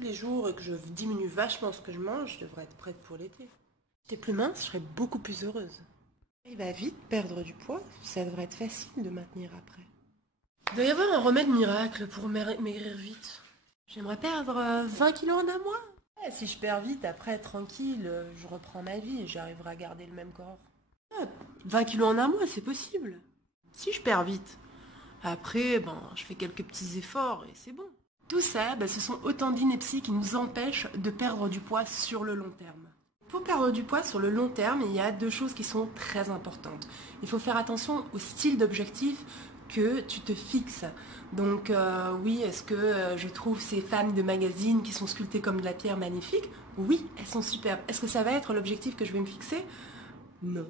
tous les jours et que je diminue vachement ce que je mange, je devrais être prête pour l'été. Si j'étais plus mince, je serais beaucoup plus heureuse. Il va vite perdre du poids, ça devrait être facile de maintenir après. Il doit y avoir un remède miracle pour maigrir vite. J'aimerais perdre 20 kilos en un mois. Ouais, si je perds vite, après, tranquille, je reprends ma vie et j'arriverai à garder le même corps. Ouais, 20 kilos en un mois, c'est possible. Si je perds vite. Après, je fais quelques petits efforts et c'est bon. Tout ça, ce sont autant d'inepties qui nous empêchent de perdre du poids sur le long terme. Pour perdre du poids sur le long terme, il y a deux choses qui sont très importantes. Il faut faire attention au style d'objectif que tu te fixes. Donc oui, est-ce que je trouve ces femmes de magazine qui sont sculptées comme de la pierre magnifiques? Oui, elles sont superbes. Est-ce que ça va être l'objectif que je vais me fixer? Non.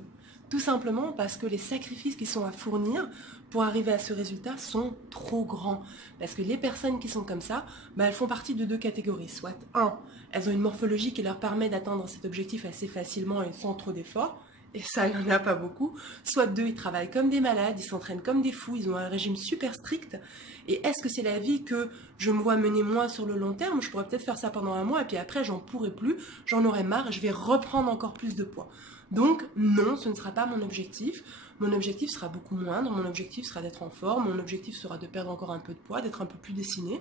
Tout simplement parce que les sacrifices qui sont à fournir pour arriver à ce résultat sont trop grands. Parce que les personnes qui sont comme ça, elles font partie de deux catégories. Soit, un, elles ont une morphologie qui leur permet d'atteindre cet objectif assez facilement et sans trop d'efforts. Et ça, il n'y en a pas beaucoup. Soit deux, ils travaillent comme des malades, ils s'entraînent comme des fous, ils ont un régime super strict. Et est-ce que c'est la vie que je me vois mener moi sur le long terme? Je pourrais peut-être faire ça pendant un mois et puis après, j'en pourrai plus, j'en aurai marre et je vais reprendre encore plus de poids. Donc non, ce ne sera pas mon objectif. Mon objectif sera beaucoup moindre. Mon objectif sera d'être en forme. Mon objectif sera de perdre encore un peu de poids, d'être un peu plus dessinée.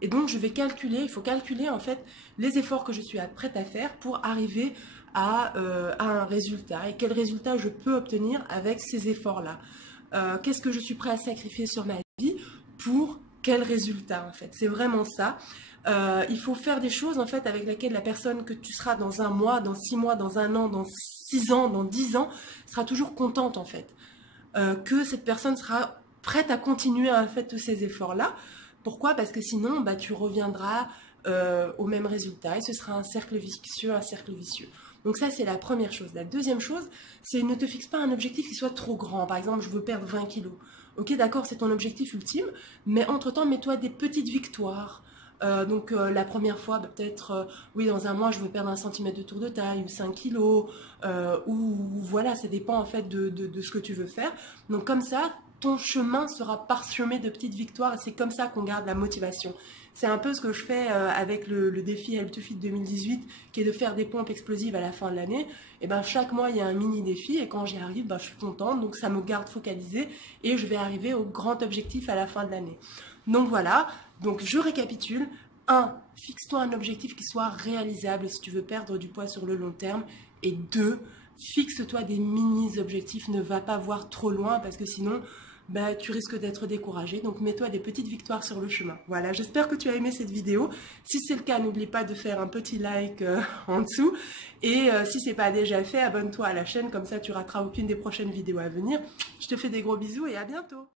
Et donc je vais calculer, il faut calculer en fait les efforts que je suis prête à faire pour arriver à un résultat. Et quel résultat je peux obtenir avec ces efforts-là. Qu'est-ce que je suis prêt à sacrifier sur ma vie pour quel résultat en fait. C'est vraiment ça. Il faut faire des choses en fait avec lesquelles la personne que tu seras dans un mois, dans 6 mois, dans un an, dans 6 ans, dans 10 ans, sera toujours contente en fait. Que cette personne sera prête à continuer à faire tous ces efforts-là. Pourquoi? Parce que sinon, tu reviendras au même résultat et ce sera un cercle vicieux, un cercle vicieux. Donc ça, c'est la première chose. La deuxième chose, c'est ne te fixe pas un objectif qui soit trop grand. Par exemple, je veux perdre 20 kilos. Ok, d'accord, c'est ton objectif ultime, mais entre-temps, mets-toi des petites victoires. Donc la première fois, peut-être, oui, dans un mois, je veux perdre 1 centimètre de tour de taille ou 5 kilos, ou voilà, ça dépend en fait de ce que tu veux faire. Donc comme ça, ton chemin sera parsemé de petites victoires et c'est comme ça qu'on garde la motivation. C'est un peu ce que je fais avec le défi Help to Fit 2018, qui est de faire des pompes explosives à la fin de l'année. Et chaque mois, il y a un mini défi et quand j'y arrive, je suis contente. Donc ça me garde focalisée et je vais arriver au grand objectif à la fin de l'année. Donc voilà, donc je récapitule. 1. Fixe-toi un objectif qui soit réalisable si tu veux perdre du poids sur le long terme. Et 2. Fixe-toi des mini-objectifs, ne va pas voir trop loin parce que sinon, tu risques d'être découragé. Donc mets-toi des petites victoires sur le chemin. Voilà, j'espère que tu as aimé cette vidéo. Si c'est le cas, n'oublie pas de faire un petit like en dessous. Et si ce n'est pas déjà fait, abonne-toi à la chaîne, comme ça tu rateras aucune des prochaines vidéos à venir. Je te fais des gros bisous et à bientôt.